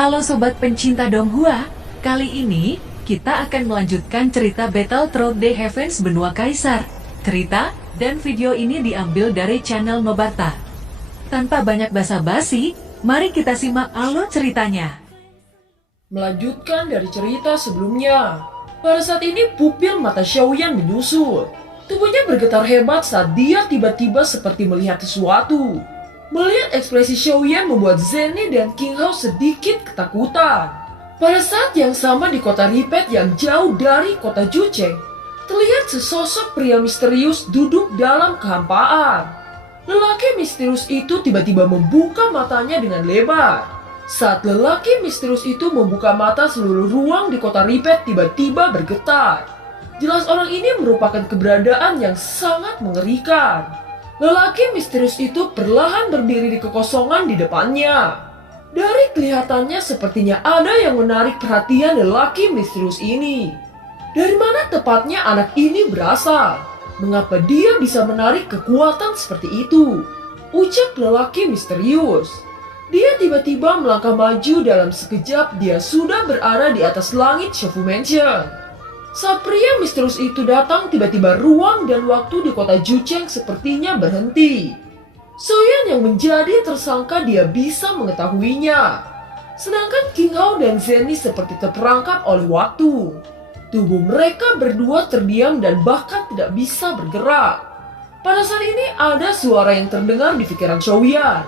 Halo sobat pencinta Donghua, kali ini kita akan melanjutkan cerita Battle Through the Heavens Benua Kaisar. Cerita dan video ini diambil dari channel Nobarta. Tanpa banyak basa-basi, mari kita simak alur ceritanya. Melanjutkan dari cerita sebelumnya, pada saat ini pupil mata Xiaoyan menyusut. Tubuhnya bergetar hebat saat dia tiba-tiba seperti melihat sesuatu. Melihat ekspresi Xiaoyan membuat Zenny dan King Hao sedikit ketakutan. Pada saat yang sama di kota Ripet yang jauh dari kota Jucheng, terlihat sesosok pria misterius duduk dalam kehampaan. Lelaki misterius itu tiba-tiba membuka matanya dengan lebar. Saat lelaki misterius itu membuka mata, seluruh ruang di kota Ripet tiba-tiba bergetar. Jelas orang ini merupakan keberadaan yang sangat mengerikan. Lelaki misterius itu perlahan berdiri di kekosongan di depannya. Dari kelihatannya sepertinya ada yang menarik perhatian lelaki misterius ini. Dari mana tepatnya anak ini berasal? Mengapa dia bisa menarik kekuatan seperti itu? Ucap lelaki misterius. Dia tiba-tiba melangkah maju, dalam sekejap dia sudah berada di atas langit Shofu Mansion. Saat pria misterius itu datang, tiba-tiba ruang dan waktu di kota Jucheng sepertinya berhenti. Xiaoyan yang menjadi tersangka dia bisa mengetahuinya. Sedangkan King Hao dan Zenny seperti terperangkap oleh waktu. Tubuh mereka berdua terdiam dan bahkan tidak bisa bergerak. Pada saat ini ada suara yang terdengar di pikiran Xiaoyan.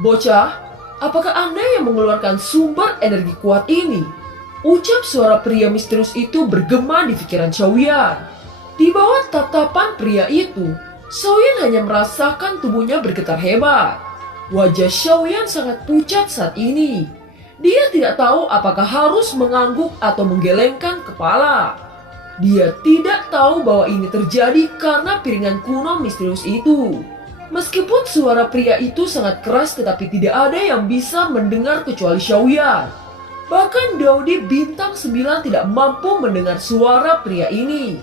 "Bocah, apakah Anda yang mengeluarkan sumber energi kuat ini?" Ucap suara pria misterius itu bergema di pikiran Xiaoyan. Di bawah tatapan pria itu, Xiaoyan hanya merasakan tubuhnya bergetar hebat. Wajah Xiaoyan sangat pucat saat ini. Dia tidak tahu apakah harus mengangguk atau menggelengkan kepala. Dia tidak tahu bahwa ini terjadi karena piringan kuno misterius itu. Meskipun suara pria itu sangat keras, tetapi tidak ada yang bisa mendengar kecuali Xiaoyan. Bahkan Daudi bintang 9 tidak mampu mendengar suara pria ini.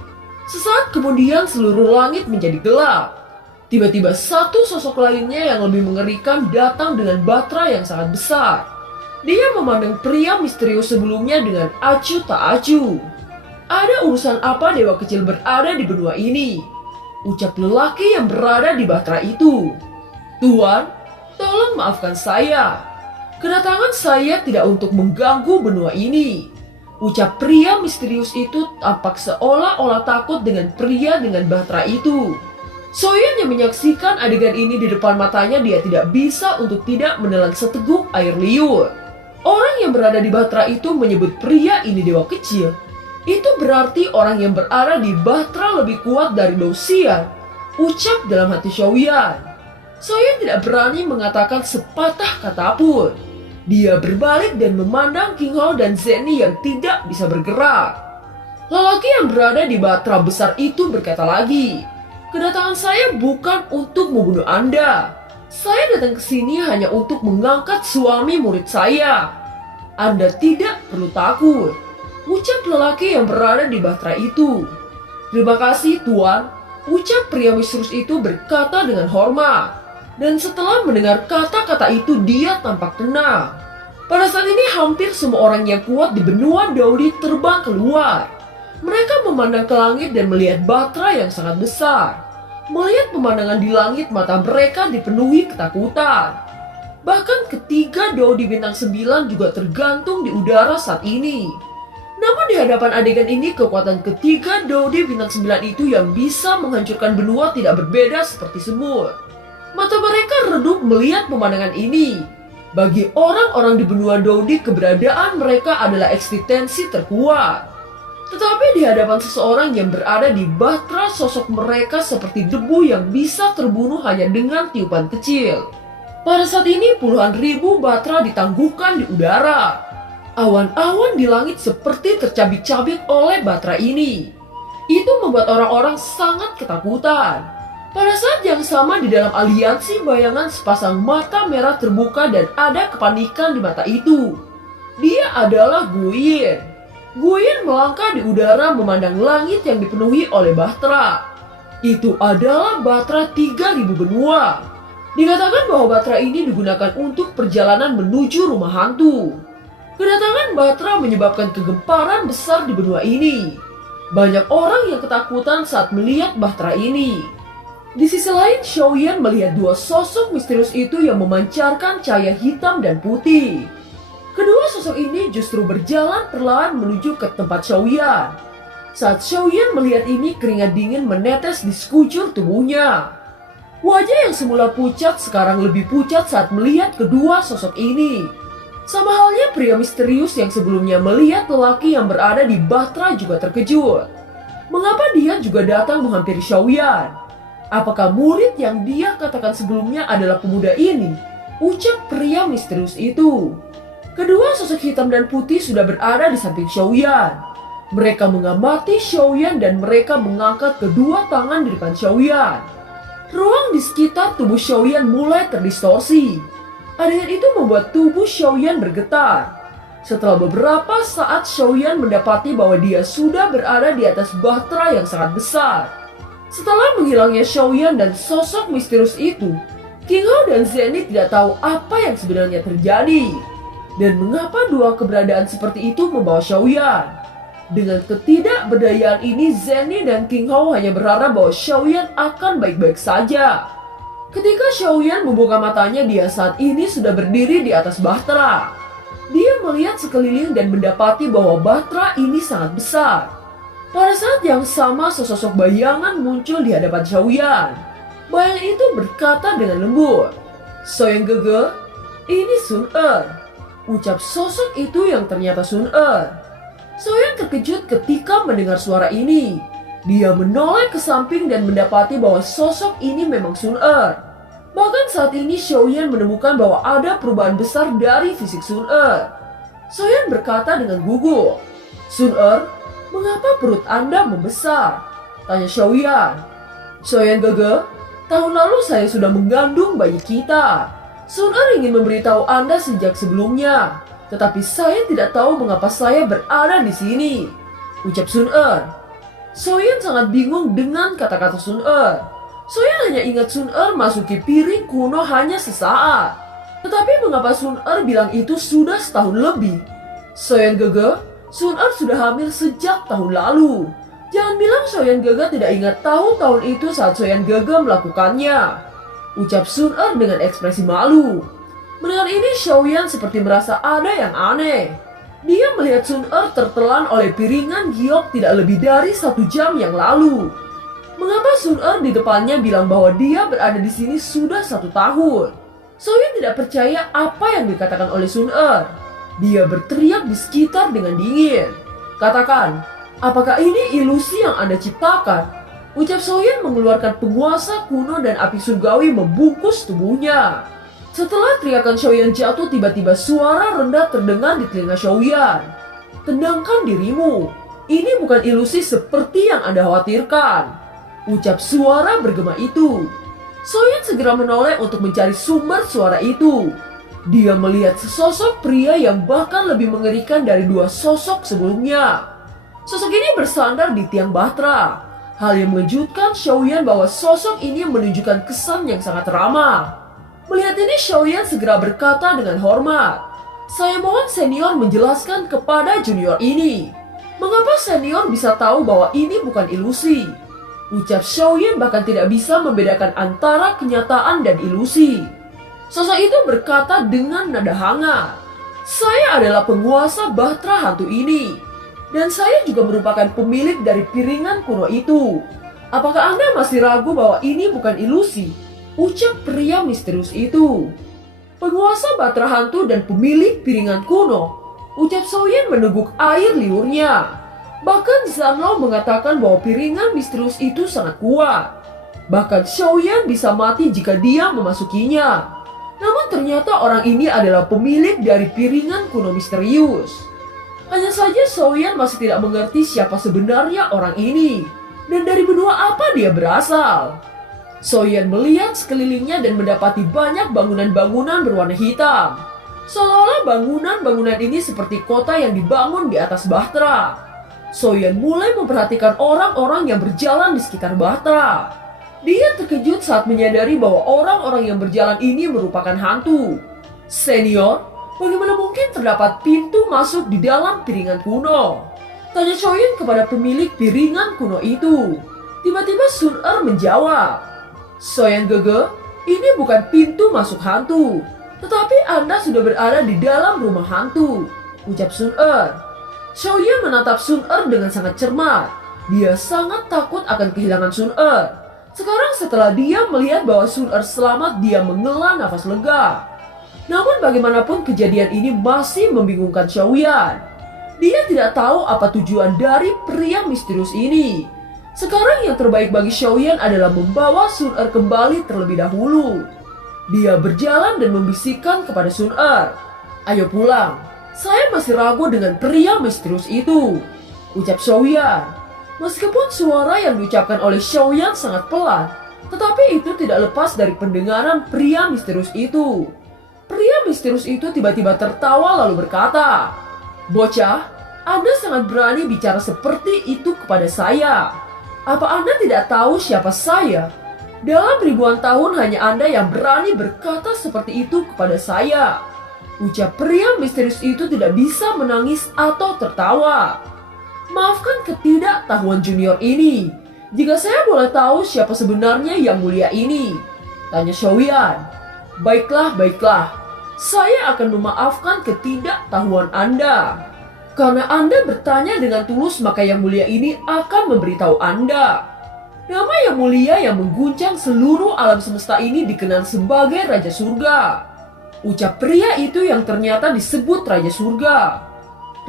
Sesaat kemudian seluruh langit menjadi gelap. Tiba-tiba satu sosok lainnya yang lebih mengerikan datang dengan batra yang sangat besar. Dia memandang pria misterius sebelumnya dengan acuh tak acuh. "Ada urusan apa dewa kecil berada di benua ini?" ucap lelaki yang berada di batra itu. "Tuan, tolong maafkan saya. Kedatangan saya tidak untuk mengganggu benua ini," ucap pria misterius itu tampak seolah-olah takut dengan pria dengan batra itu. Xiaoyan yang menyaksikan adegan ini di depan matanya, dia tidak bisa untuk tidak menelan seteguk air liur. Orang yang berada di batra itu menyebut pria ini dewa kecil. Itu berarti orang yang berada di batra lebih kuat dari Dou Xian, ucap dalam hati Xiaoyan. Xiaoyan tidak berani mengatakan sepatah kata pun. Dia berbalik dan memandang King Hao dan Zenny yang tidak bisa bergerak. Lelaki yang berada di batra besar itu berkata lagi, "Kedatangan saya bukan untuk membunuh Anda. Saya datang ke sini hanya untuk mengangkat suami murid saya. Anda tidak perlu takut," ucap lelaki yang berada di batra itu. "Terima kasih, Tuan," ucap pria misterius itu berkata dengan hormat. Dan setelah mendengar kata-kata itu, dia tampak tenang. Pada saat ini hampir semua orang yang kuat di benua Daudi terbang keluar. Mereka memandang ke langit dan melihat batra yang sangat besar. Melihat pemandangan di langit, mata mereka dipenuhi ketakutan. Bahkan ketiga Daudi bintang 9 juga tergantung di udara saat ini. Namun di hadapan adegan ini, kekuatan ketiga Daudi bintang 9 itu yang bisa menghancurkan benua tidak berbeda seperti semut. Mata mereka redup melihat pemandangan ini. Bagi orang-orang di benua Daudi, keberadaan mereka adalah eksistensi terkuat. Tetapi di hadapan seseorang yang berada di batra, sosok mereka seperti debu yang bisa terbunuh hanya dengan tiupan kecil. Pada saat ini puluhan ribu batra ditangguhkan di udara. Awan-awan di langit seperti tercabik-cabik oleh batra ini. Itu membuat orang-orang sangat ketakutan. Pada saat yang sama di dalam aliansi bayangan, sepasang mata merah terbuka dan ada kepanikan di mata itu. Dia adalah Guyin. Guyin melangkah di udara memandang langit yang dipenuhi oleh batra. Itu adalah batra 3000 benua. Dikatakan bahwa batra ini digunakan untuk perjalanan menuju rumah hantu. Kedatangan Batra menyebabkan kegemparan besar di benua ini. Banyak orang yang ketakutan saat melihat Batra ini. Di sisi lain, Xiaoyan melihat dua sosok misterius itu yang memancarkan cahaya hitam dan putih. Kedua sosok ini justru berjalan perlahan menuju ke tempat Xiaoyan. Saat Xiaoyan melihat ini, keringat dingin menetes di sekujur tubuhnya. Wajah yang semula pucat sekarang lebih pucat saat melihat kedua sosok ini. Sama halnya pria misterius yang sebelumnya melihat lelaki yang berada di Batra juga terkejut. Mengapa dia juga datang menghampiri Xiaoyan? Apakah murid yang dia katakan sebelumnya adalah pemuda ini? Ucap pria misterius itu. Kedua sosok hitam dan putih sudah berada di samping Xiaoyan. Mereka mengamati Xiaoyan dan mereka mengangkat kedua tangan di depan Xiaoyan. Ruang di sekitar tubuh Xiaoyan mulai terdistorsi. Adegan itu membuat tubuh Xiaoyan bergetar. Setelah beberapa saat, Xiaoyan mendapati bahwa dia sudah berada di atas bahtera yang sangat besar. Setelah menghilangnya Xiaoyan dan sosok misterius itu, King Hao dan Zenny tidak tahu apa yang sebenarnya terjadi. Dan mengapa dua keberadaan seperti itu membawa Xiaoyan. Dengan ketidakberdayaan ini, Zenny dan King Hao hanya berharap bahwa Xiaoyan akan baik-baik saja. Ketika Xiaoyan membuka matanya, dia saat ini sudah berdiri di atas bahtera. Dia melihat sekeliling dan mendapati bahwa bahtera ini sangat besar. Pada saat yang sama, sesosok bayangan muncul di hadapan Xiaoyan. Bayangan itu berkata dengan lembut, "Soyang Gege, ini Sun Er." Ucap sosok itu yang ternyata Sun Er. Xiaoyan terkejut ketika mendengar suara ini. Dia menoleh ke samping dan mendapati bahwa sosok ini memang Sun Er. Bahkan saat ini Xiaoyan menemukan bahwa ada perubahan besar dari fisik Sun Er. Xiaoyan berkata dengan gugup, "Sun Er, mengapa perut Anda membesar?" Tanya Xiaoyan. "Xiaoyan Gege, tahun lalu saya sudah mengandung bayi kita. Sun Er ingin memberitahu Anda sejak sebelumnya, tetapi saya tidak tahu mengapa saya berada di sini," ucap Sun Er. Xiaoyan sangat bingung dengan kata-kata Sun Er. Xiaoyan hanya ingat Sun Er masuki piring kuno hanya sesaat. Tetapi mengapa Sun Er bilang itu sudah setahun lebih? "Xiaoyan Gege, Sun Er sudah hamil sejak tahun lalu. Jangan bilang Xiaoyan Gege tidak ingat tahun-tahun itu saat Xiaoyan Gege melakukannya," ucap Sun Er dengan ekspresi malu. Mendengar ini, Xiaoyan seperti merasa ada yang aneh. Dia melihat Sun Er tertelan oleh piringan giok tidak lebih dari 1 jam yang lalu. Mengapa Sun Er di depannya bilang bahwa dia berada di sini sudah 1 tahun? Xiaoyan tidak percaya apa yang dikatakan oleh Sun Er. Dia berteriak di sekitar dengan dingin. "Katakan, apakah ini ilusi yang Anda ciptakan?" Ucap Xiaoyan mengeluarkan penguasa kuno dan api surgawi membungkus tubuhnya. Setelah teriakan Xiaoyan jatuh, tiba-tiba suara rendah terdengar di telinga Xiaoyan. "Tenangkan dirimu, ini bukan ilusi seperti yang Anda khawatirkan," ucap suara bergema itu. Xiaoyan segera menoleh untuk mencari sumber suara itu. Dia melihat sesosok pria yang bahkan lebih mengerikan dari dua sosok sebelumnya. Sosok ini bersandar di tiang bahtera. Hal yang mengejutkan Xiaoyan bahwa sosok ini menunjukkan kesan yang sangat ramah. Melihat ini, Xiaoyan segera berkata dengan hormat, "Saya mohon senior menjelaskan kepada junior ini. Mengapa senior bisa tahu bahwa ini bukan ilusi?" Ucap Xiaoyan bahkan tidak bisa membedakan antara kenyataan dan ilusi. Sosok itu berkata dengan nada hangat, "Saya adalah penguasa bahtera hantu ini. Dan saya juga merupakan pemilik dari piringan kuno itu. Apakah Anda masih ragu bahwa ini bukan ilusi?" Ucap pria misterius itu. "Penguasa bahtera hantu dan pemilik piringan kuno," ucap Xiaoyan meneguk air liurnya. Bahkan Zanlong mengatakan bahwa piringan misterius itu sangat kuat. Bahkan Xiaoyan bisa mati jika dia memasukinya. Namun ternyata orang ini adalah pemilik dari piringan kuno misterius. Hanya saja Xiaoyan masih tidak mengerti siapa sebenarnya orang ini dan dari benua apa dia berasal. Xiaoyan melihat sekelilingnya dan mendapati banyak bangunan-bangunan berwarna hitam. Seolah-olah bangunan-bangunan ini seperti kota yang dibangun di atas bahtera. Xiaoyan mulai memperhatikan orang-orang yang berjalan di sekitar bahtera. Dia terkejut saat menyadari bahwa orang-orang yang berjalan ini merupakan hantu. "Senior, bagaimana mungkin terdapat pintu masuk di dalam piringan kuno. Tanya Xiaoyan kepada pemilik piringan kuno itu. Tiba-tiba Sun Er menjawab, "Xiaoyan Gege, ini bukan pintu masuk hantu, tetapi Anda sudah berada di dalam rumah hantu," ucap Sun Er. Xiaoyan menatap Sun Er dengan sangat cermat. Dia sangat takut akan kehilangan Sun Er. Sekarang setelah dia melihat bahwa Sun Er selamat, dia menghela nafas lega. Namun bagaimanapun kejadian ini masih membingungkan Xiaoyan. Dia tidak tahu apa tujuan dari pria misterius ini. Sekarang yang terbaik bagi Xiaoyan adalah membawa Sun Er kembali terlebih dahulu. Dia berjalan dan membisikkan kepada Sun Er, "Ayo pulang, saya masih ragu dengan pria misterius itu," ucap Xiaoyan. Meskipun suara yang diucapkan oleh Xiaoyan sangat pelan, tetapi itu tidak lepas dari pendengaran pria misterius itu. Pria misterius itu tiba-tiba tertawa lalu berkata, "Bocah, Anda sangat berani bicara seperti itu kepada saya. Apa Anda tidak tahu siapa saya? Dalam ribuan tahun hanya Anda yang berani berkata seperti itu kepada saya." Ucap pria misterius itu tidak bisa menangis atau tertawa. "Maafkan ketidaktahuan junior ini. Jika saya boleh tahu siapa sebenarnya yang mulia ini?" tanya Xiaoyan. Baiklah. Saya akan memaafkan ketidaktahuan Anda. Karena Anda bertanya dengan tulus, maka yang mulia ini akan memberitahu Anda. Nama yang mulia yang mengguncang seluruh alam semesta ini dikenal sebagai Raja Surga. Ucap pria itu yang ternyata disebut Raja Surga.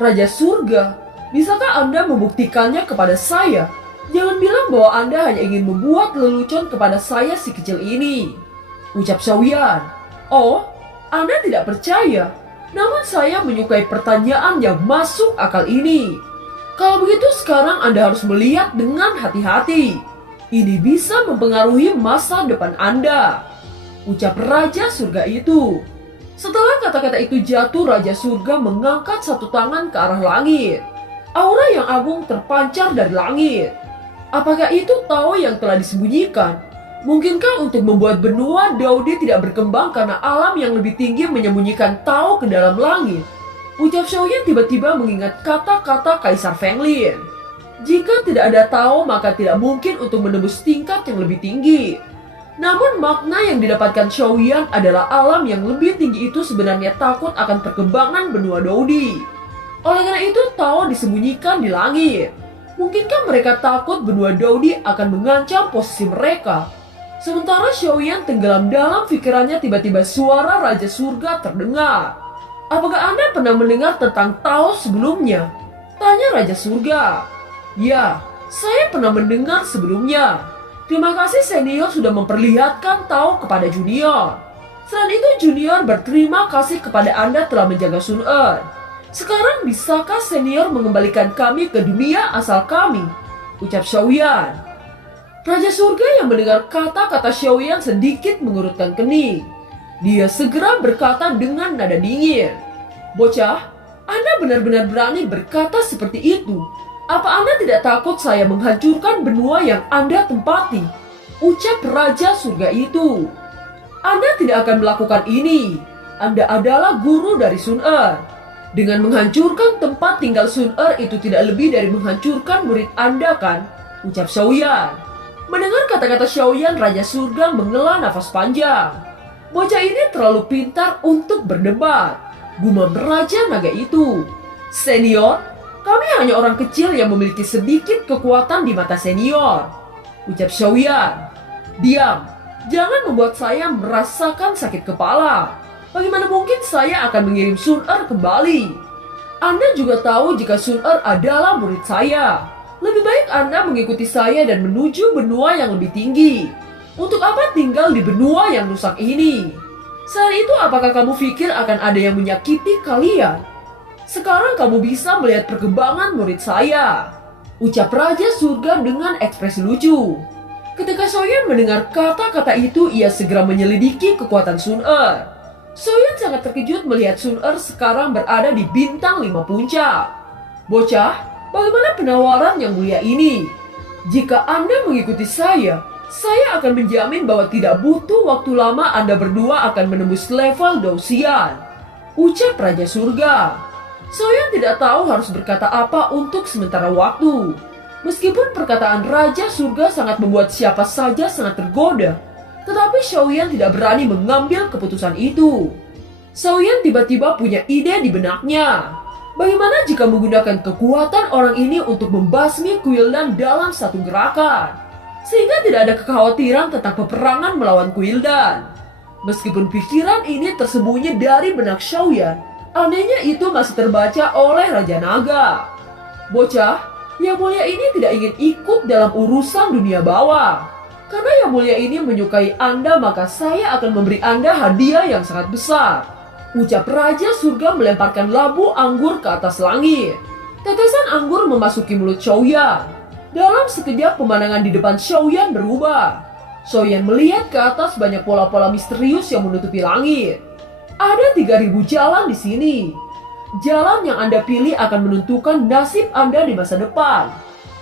Raja Surga, bisakah Anda membuktikannya kepada saya? Jangan bilang bahwa Anda hanya ingin membuat lelucon kepada saya si kecil ini, ucap Xiaoyan. Oh, Anda tidak percaya? Namun saya menyukai pertanyaan yang masuk akal ini. Kalau begitu sekarang Anda harus melihat dengan hati-hati. Ini bisa mempengaruhi masa depan Anda, ucap Raja Surga itu. Setelah kata-kata itu jatuh, Raja Surga mengangkat satu tangan ke arah langit. Aura yang agung terpancar dari langit. Apakah itu Tao yang telah disembunyikan? Mungkinkah untuk membuat benua Daudi tidak berkembang karena alam yang lebih tinggi menyembunyikan Tao ke dalam langit? Ucap Xiaoyan tiba-tiba mengingat kata-kata Kaisar Feng Lin. Jika tidak ada Tao, maka tidak mungkin untuk menembus tingkat yang lebih tinggi. Namun makna yang didapatkan Xiaoyan adalah alam yang lebih tinggi itu sebenarnya takut akan perkembangan benua Daudi. Oleh karena itu Tao disembunyikan di langit. Mungkinkah mereka takut benua Daudi akan mengancam posisi mereka? Sementara Xiaoyan tenggelam dalam pikirannya, tiba-tiba suara Raja Surga terdengar. Apakah Anda pernah mendengar tentang Tao sebelumnya? Tanya Raja Surga. Ya, saya pernah mendengar sebelumnya. Terima kasih senior sudah memperlihatkan Tao kepada junior. Selain itu junior berterima kasih kepada Anda telah menjaga Sun Er. Sekarang bisakah senior mengembalikan kami ke dunia asal kami? Ucap Xiaoyan. Raja Surga yang mendengar kata-kata Xiaoyan sedikit mengerutkan kening. Dia segera berkata dengan nada dingin, "Bocah, Anda benar-benar berani berkata seperti itu. Apa Anda tidak takut saya menghancurkan benua yang Anda tempati?" Ucap Raja Surga itu. "Anda tidak akan melakukan ini. Anda adalah guru dari Sun Er. Dengan menghancurkan tempat tinggal Sun Er itu tidak lebih dari menghancurkan murid Anda kan?" Ucap Xiaoyan. Mendengar kata-kata Xiaoyan, Raja Surga menghela nafas panjang. Bocah ini terlalu pintar untuk berdebat, gumam Raja Naga itu. "Senior, kami hanya orang kecil yang memiliki sedikit kekuatan di mata senior," ucap Xiaoyan. "Diam, jangan membuat saya merasakan sakit kepala. Bagaimana mungkin saya akan mengirim Sun Er kembali? Anda juga tahu jika Sun Er adalah murid saya. Lebih baik Anda mengikuti saya dan menuju benua yang lebih tinggi. Untuk apa tinggal di benua yang rusak ini? Selain itu, apakah kamu pikir akan ada yang menyakiti kalian? Sekarang kamu bisa melihat perkembangan murid saya," ucap Raja Surga dengan ekspresi lucu. Ketika Xiaoyan mendengar kata-kata itu, ia segera menyelidiki kekuatan Sun Er. Xiaoyan sangat terkejut melihat Sun Er sekarang berada di bintang 5 puncak. "Bocah, bagaimana penawaran yang mulia ini? Jika Anda mengikuti saya akan menjamin bahwa tidak butuh waktu lama Anda berdua akan menembus level Dao Xian," ucap Raja Surga. Xiaoyan tidak tahu harus berkata apa untuk sementara waktu. Meskipun perkataan Raja Surga sangat membuat siapa saja sangat tergoda, tetapi Xiaoyan tidak berani mengambil keputusan itu. Xiaoyan tiba-tiba punya ide di benaknya. Bagaimana jika menggunakan kekuatan orang ini untuk membasmi Quildan dalam satu gerakan, sehingga tidak ada kekhawatiran tentang peperangan melawan Quildan. Meskipun pikiran ini tersembunyi dari benak Xiaoyan, anehnya itu masih terbaca oleh Raja Naga. Bocah, Yang Mulia ini tidak ingin ikut dalam urusan dunia bawah. Karena Yang Mulia ini menyukai Anda, maka saya akan memberi Anda hadiah yang sangat besar. Ucap Raja Surga melemparkan labu anggur ke atas langit. Tetesan anggur memasuki mulut Xiaoyan. Dalam sekejap pemandangan di depan Xiaoyan berubah. Xiaoyan melihat ke atas banyak pola-pola misterius yang menutupi langit. Ada 3000 jalan di sini. Jalan yang Anda pilih akan menentukan nasib Anda di masa depan.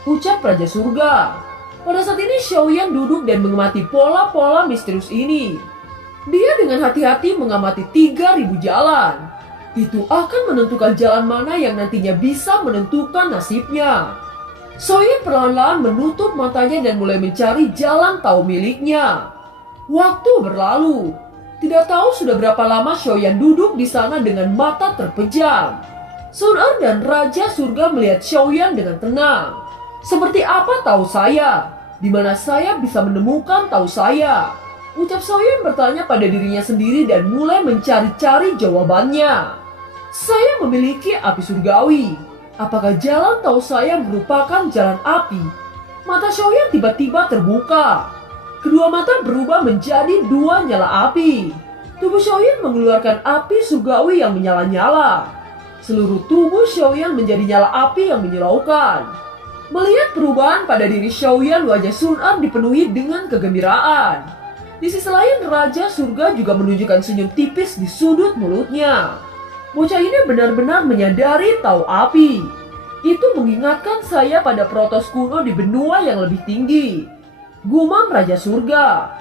Ucap Raja Surga. Pada saat ini Xiaoyan duduk dan mengamati pola-pola misterius ini. Dia dengan hati-hati mengamati 3000 jalan. Itu akan menentukan jalan mana yang nantinya bisa menentukan nasibnya. Xiaoyan perlahan-lahan menutup matanya dan mulai mencari jalan tahu miliknya. Waktu berlalu. Tidak tahu sudah berapa lama Xiaoyan duduk di sana dengan mata terpejam. Sun Er dan Raja Surga melihat Xiaoyan dengan tenang. Seperti apa tahu saya? Di mana saya bisa menemukan tahu saya? Ucap Xiaoyan bertanya pada dirinya sendiri dan mulai mencari-cari jawabannya. Saya memiliki api surgawi. Apakah jalan tahu saya merupakan jalan api? Mata Xiaoyan tiba-tiba terbuka. Kedua mata berubah menjadi 2 nyala api. Tubuh Xiaoyan mengeluarkan api surgawi yang menyala-nyala. Seluruh tubuh Xiaoyan menjadi nyala api yang menyilaukan. Melihat perubahan pada diri Xiaoyan, wajah Sun Er dipenuhi dengan kegembiraan. Di sisi lain, Raja Surga juga menunjukkan senyum tipis di sudut mulutnya. Bocah ini benar-benar menyadari tahu api. Itu mengingatkan saya pada protos kuno di benua yang lebih tinggi. Gumam Raja Surga.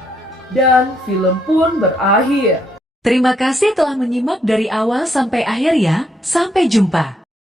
Dan film pun berakhir. Terima kasih telah menyimak dari awal sampai akhir ya. Sampai jumpa.